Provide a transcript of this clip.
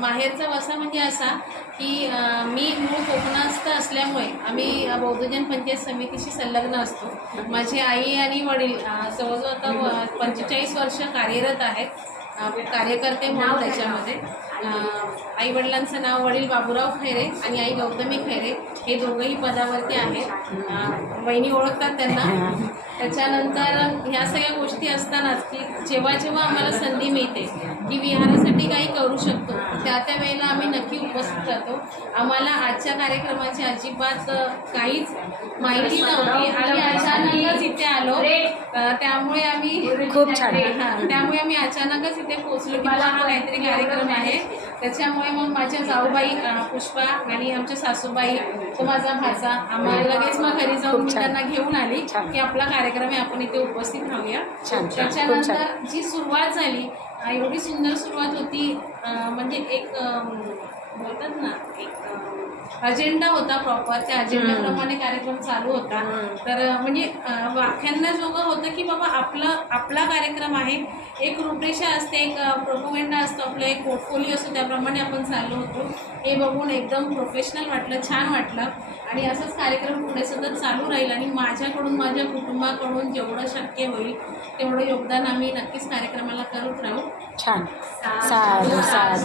माहेरचा वसा म्हणजे असा की मी मूळ कोकणस्थ असल्यामुळे आम्ही बौद्धजन पंचायत समितीशी संलग्न असतो. माझी आई आणि वडील जवळजवळ आता 45 वर्ष कार्यरत आहेत, कार्यकर्ते म्हणून त्याच्यामध्ये. आई वडिलांचं नाव वडील बाबूराव खैरे आणि आई गौतमी खैरे, हे दोघंही पदावरती आहेत. वहिनी ओळखतात त्यांना. त्याच्यानंतर ह्या सगळ्या गोष्टी असतानाच की जेव्हा जेव्हा आम्हाला संधी मिळते की विहारासाठी काही करू शकतो, त्या वेळेला आम्ही नक्की उपस्थित राहतो. आम्हाला आजच्या कार्यक्रमाची अजिबात काहीच माहिती नव्हती आणि अचानकच इथे आलो. त्यामुळे आम्ही खूप छान. त्यामुळे आम्ही अचानकच इथे पोहोचलो की हा काहीतरी कार्यक्रम आहे. त्याच्यामुळे मग माझ्या जाऊबाई पुष्पा आणि आमच्या सासूबाई, तो माझा भाचा, आम्हाला लगेच मग घरी जाऊन मी त्यांना घेऊन आली की आपला कार्यक्रम आहे, आपण इथे उपस्थित राहूया. त्याच्यानंतर जी सुरुवात झाली, एवढी सुंदर सुरुवात होती. म्हणजे एक बोलतात ना, एक अजेंडा होता प्रॉपर. त्या अजेंडाप्रमाणे कार्यक्रम चालू होता. तर म्हणजे व्याख्यानाजोगं होतं की बाबा आपला कार्यक्रम आहे. एक रूपरेषा असते, एक प्रोपोगंडा असतो, आपलं एक पोर्टफोलिओ असतो, त्याप्रमाणे आपण चाललो होतो. हे बघून एकदम प्रोफेशनल वाटलं, छान वाटलं. आणि असंच कार्यक्रम पुढे सतत चालू राहील आणि माझ्याकडून, माझ्या कुटुंबाकडून जेवढं शक्य होईल तेवढं योगदान आम्ही नक्कीच कार्यक्रमाला करत राहू. छान. साधू साधू.